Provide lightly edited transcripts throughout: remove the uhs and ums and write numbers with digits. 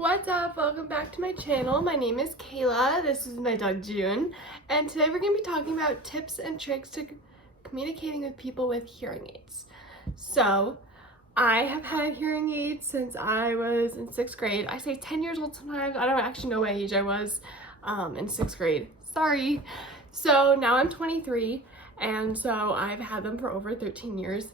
What's up? Welcome back to my channel. My name is Kayla. This is my dog June. And today we're going to be talking about tips and tricks to communicating with people with hearing aids. So, I have had hearing aids since I was in 6th grade. I say 10 years old sometimes. I don't actually know what age I was in 6th grade. Sorry. So now I'm 23, and so I've had them for over 13 years.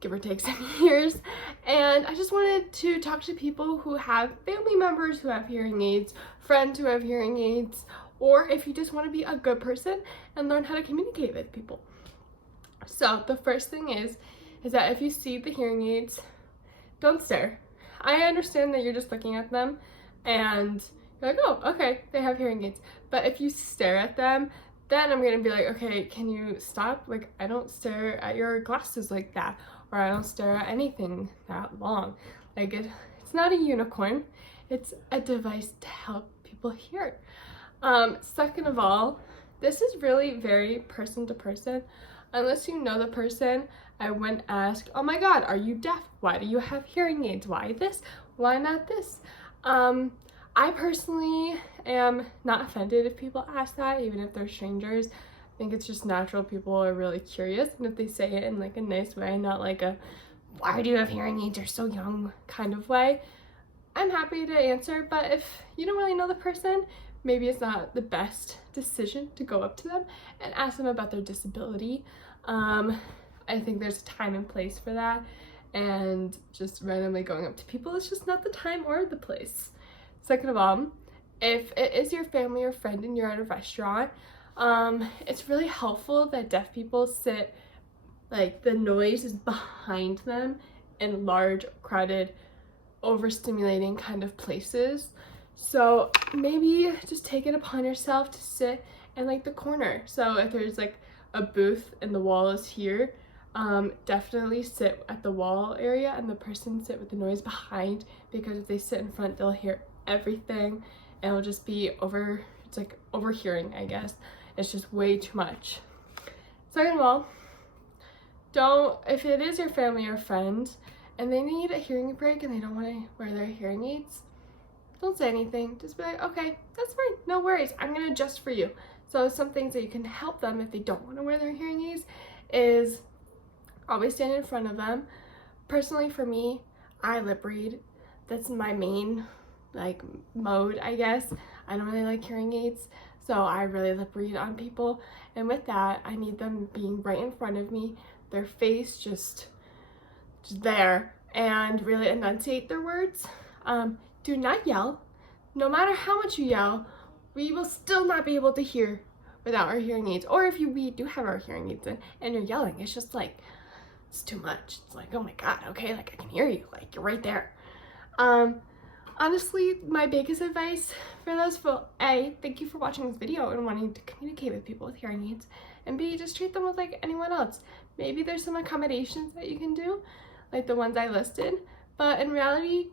Give or take some years, and I just wanted to talk to people who have family members who have hearing aids, friends who have hearing aids, or if you just want to be a good person and learn how to communicate with people. So the first thing is that if you see the hearing aids, don't stare. I understand that you're just looking at them and you're like, oh, okay, they have hearing aids. But if you stare at them, then I'm gonna be like, okay, can you stop? Like, I don't stare at your glasses like that, or I don't stare at anything that long. Like, it's not a unicorn. It's a device to help people hear. Second of all, this is really very person to person. Unless you know the person, I wouldn't ask, oh my god, are you deaf? Why do you have hearing aids? Why this? Why not this? I personally am not offended if people ask that, even if they're strangers. I think it's just natural. People are really curious, and if they say it in like a nice way, not like a why do you have hearing aids, you're so young kind of way, I'm happy to answer. But if you don't really know the person, maybe it's not the best decision to go up to them and ask them about their disability. I think there's a time and place for that, and just randomly going up to people is just not the time or the place. Second of all, if it is your family or friend and you're at a restaurant, it's really helpful that deaf people sit, like, the noise is behind them in large, crowded, overstimulating kind of places. So maybe just take it upon yourself to sit in like the corner. So if there's like a booth and the wall is here, definitely sit at the wall area and the person sit with the noise behind, because if they sit in front, they'll hear everything and it'll just be it's like overhearing, I guess. It's just way too much. Second of all, if it is your family or friend and they need a hearing break and they don't want to wear their hearing aids, don't say anything. Just be like, okay, that's fine, no worries, I'm gonna adjust for you. So some things that you can help them if they don't want to wear their hearing aids is always stand in front of them. Personally, for me, I lip read. That's my main like mode, I guess. I don't really like hearing aids, so I really lip read on people, and with that I need them being right in front of me, their face just there, and really enunciate their words. Do not yell. No matter how much you yell, we will still not be able to hear without our hearing aids. Or if we do have our hearing aids in and you're yelling, it's just like, it's too much. It's like, oh my god, okay, like I can hear you, like you're right there. Honestly, my biggest advice for those people, A, thank you for watching this video and wanting to communicate with people with hearing aids, and B, just treat them with like anyone else. Maybe there's some accommodations that you can do, like the ones I listed, but in reality,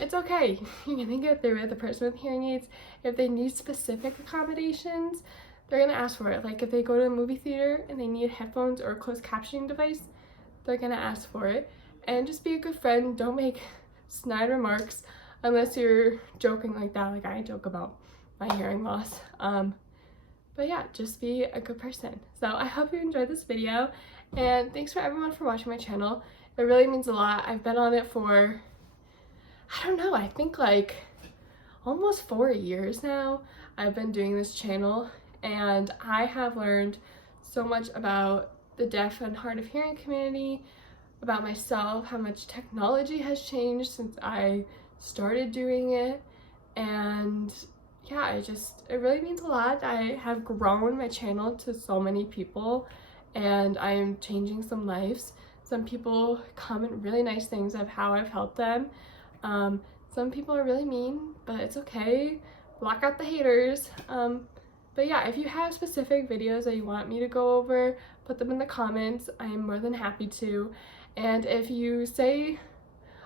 it's okay. You're gonna get through it. The person with hearing aids, if they need specific accommodations, they're gonna ask for it. Like if they go to a movie theater and they need headphones or a closed captioning device, they're gonna ask for it. And just be a good friend. Don't make snide remarks unless you're joking like that, like I joke about my hearing loss. But yeah, just be a good person. So I hope you enjoyed this video, and thanks for everyone for watching my channel. It really means a lot. I've been on it for, I don't know, I think like almost 4 years now. I've been doing this channel, and I have learned so much about the deaf and hard of hearing community, about myself, how much technology has changed since I started doing it, and yeah, it really means a lot. I have grown my channel to so many people, and I am changing some lives. Some people comment really nice things of how I've helped them. Some people are really mean, but it's okay. Block out the haters. But yeah, if you have specific videos that you want me to go over, put them in the comments. I am more than happy to. And if you say,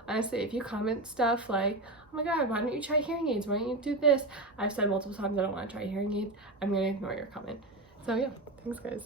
honestly, if you comment stuff like, oh my god, why don't you try hearing aids? Why don't you do this? I've said multiple times I don't want to try hearing aids. I'm going to ignore your comment. So yeah, thanks guys.